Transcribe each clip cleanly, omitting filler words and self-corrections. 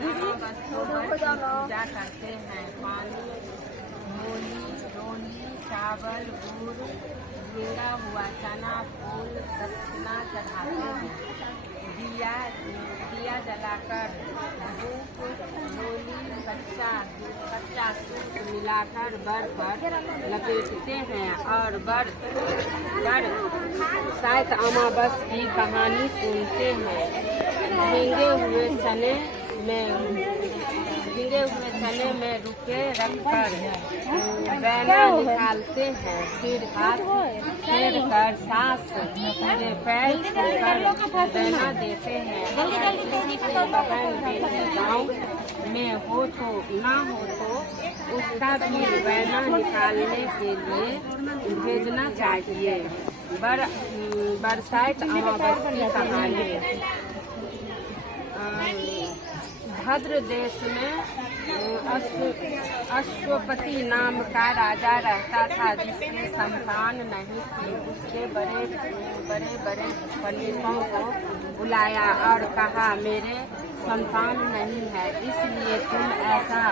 पूजा करते हैं। पानी, मूली, रोली, चावल, गुड़, भिंगा हुआ चना, फूल, दक्षिणा चढ़ाते हैं। दिया जलाकर धूप, रोली, कच्चा सूप मिलाकर बर पर लपेटते हैं और बर शायद अमावस की कहानी सुनते हैं। भीगे हुए चने में रुके रखकर बैना निकालते हैं। फिर हाथ फेर कर सास के पैर छूकर बैना देते हैं। अगर किसी के बहन बेटी गाँव में हो तो ना हो तो उसका भी बैना निकालने के लिए भेजना चाहिए। बरसात अमावस की कहानी। भद्र देश में अश्वपति नाम का राजा रहता था, जिसके संतान नहीं थी। उसके बड़े पंडितों को बुलाया और कहा, मेरे संतान नहीं है, इसलिए तुम ऐसा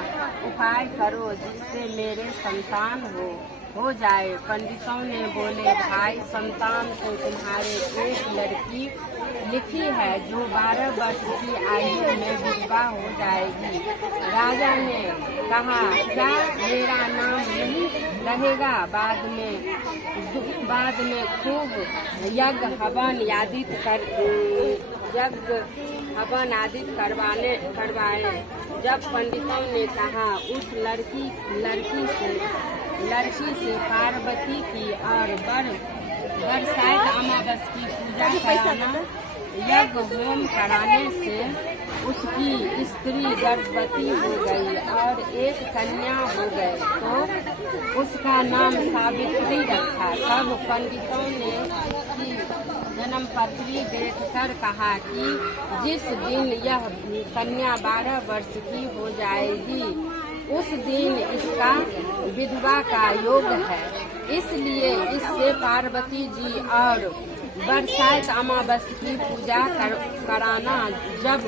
उपाय करो जिससे मेरे संतान हो जाए। पंडितों ने बोले, भाई, संतान को तुम्हारे एक लड़की लिखी है जो 12 वर्ष की आयु में विधवा हो जाएगी। राजा ने कहा, क्या मेरा नाम नहीं रहेगा? बाद में खूब यज्ञ हवन आदित करवाए। जब पंडितों ने कहा, उस लड़की से पार्वती की और बरसात अमावस की पूजा कराना, यज्ञ होम कराने से उसकी स्त्री गर्भवती हो गई और एक कन्या हो गई, तो उसका नाम सावित्री रखा। तब पंडितों ने उसकी जन्म पत्री देखकर कहा कि जिस दिन यह कन्या 12 वर्ष की हो जाएगी, उस दिन इसका विधवा का योग है। इसलिए इससे पार्वती जी और बरसात अमावस की पूजा कराना। जब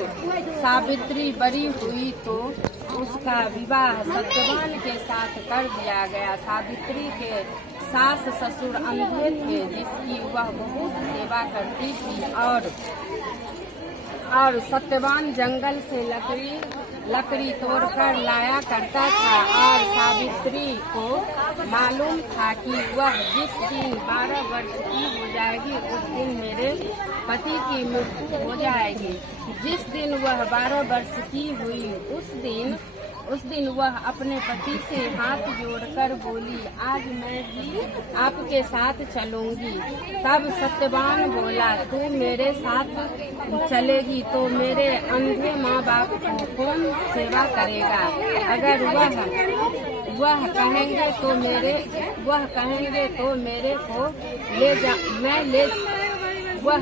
सावित्री बड़ी हुई तो उसका विवाह सत्यवान के साथ कर दिया गया। सावित्री के सास ससुर अंधे थे, जिसकी वह बहुत सेवा करती थी और सत्यवान जंगल से लकड़ी तोड़कर लाया करता था और सावित्री को मालूम था कि वह जिस दिन 12 वर्ष की हो जाएगी, उस दिन मेरे पति की मृत्यु हो जाएगी। जिस दिन वह 12 वर्ष की हुई, उस दिन वह अपने पति से हाथ जोड़कर बोली, आज मैं भी आपके साथ चलूंगी। तब सत्यवान बोला, तू मेरे साथ चलेगी तो मेरे अंधे माँ बाप को कौन सेवा करेगा? अगर वह कहेंगे तो मेरे को ले जा, वह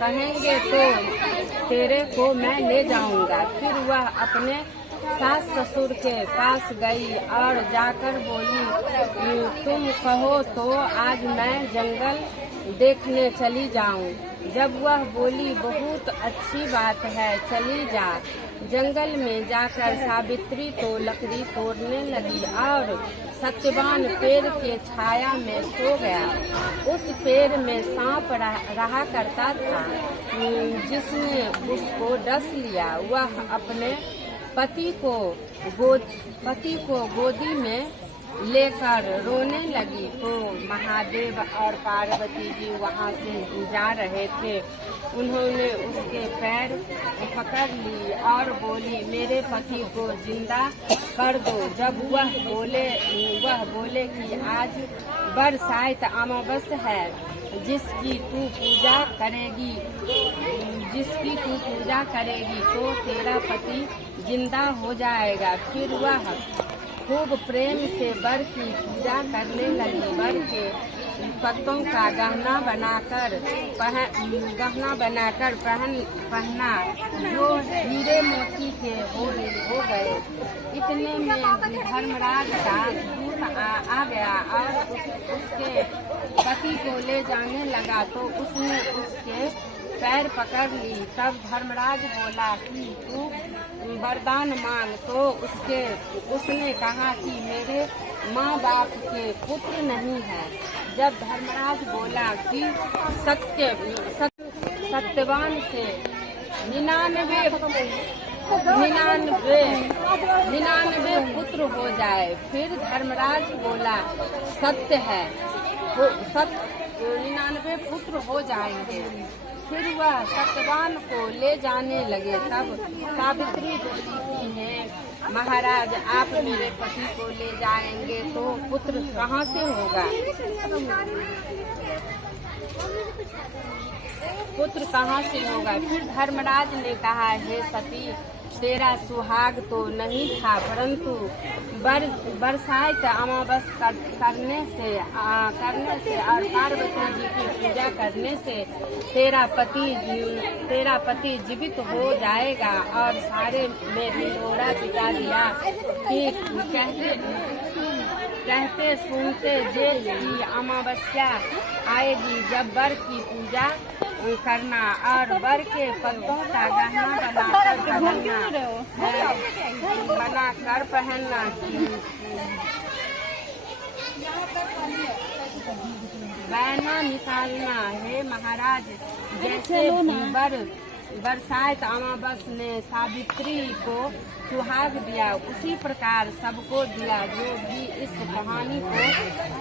कहेंगे तो तेरे को मैं ले जाऊंगा। फिर वह अपने सास ससुर के पास गई और जाकर बोली, तुम कहो तो आज मैं जंगल देखने चली जाऊं। जब वह बोली, बहुत अच्छी बात है, चली जा। जंगल में जाकर सावित्री तो लकड़ी तोड़ने लगी और सत्यवान पेड़ के छाया में सो गया। उस पेड़ में सांप रहा करता था, जिसने उसको डस लिया। वह अपने पति को गोदी में लेकर रोने लगी तो महादेव और पार्वती जी वहाँ से जा रहे थे। उन्होंने उसके पैर पकड़ ली और बोली, मेरे पति को जिंदा कर दो। जब वह बोले कि आज बरसात अमावस है, जिसकी तू पूजा करेगी तो तेरा पति जिंदा हो जाएगा। फिर वह खूब प्रेम से बर की पूजा करने लगी। बर के पत्तों का गहना बनाकर पहना, जो हीरे मोती के हो गए। इतने में धर्मराज का दूत आ गया और उसके पति को ले जाने लगा तो उसने उसके पैर पकड़ ली। तब धर्मराज बोला कि तू वरदान मांग। तो उसने कहा कि मेरे माँ बाप के पुत्र नहीं है। जब धर्मराज बोला कि सत्यवान से 99 पुत्र हो जाए। फिर धर्मराज बोला सत्य है, 99 पुत्र हो जाएंगे। फिर वह सत्यवान को ले जाने लगे। तब सावित्री बोली कि है महाराज, आप मेरे पति को ले जाएंगे तो पुत्र कहाँ से होगा? पुत्र कहाँ से होगा? फिर धर्मराज ने कहा, हे सती, तेरा सुहाग तो नहीं था, परंतु बरसाइत अमावस करने से और पार्वती जी की पूजा करने से तेरा पति जीवित हो जाएगा। और सारे में ढिंढोरा पिटा दिया कि कहते सुनते जेठ की अमावस्या आएगी, जब वर की पूजा करना और वर के पत्तों का गहना बनाकर पहनना। बहना निकालना। है महाराज, जैसे बरसाइत अमावस ने सावित्री को सुहाग दिया, उसी प्रकार सबको दिया। जो भी इस कहानी को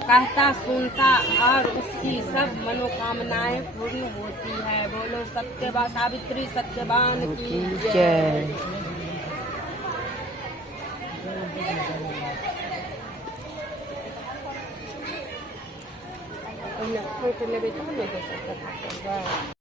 कहता सुनता और उसकी सब मनोकामनाएं पूर्ण होती है। बोलो सत्यवान सावित्री सत्यवान की जय।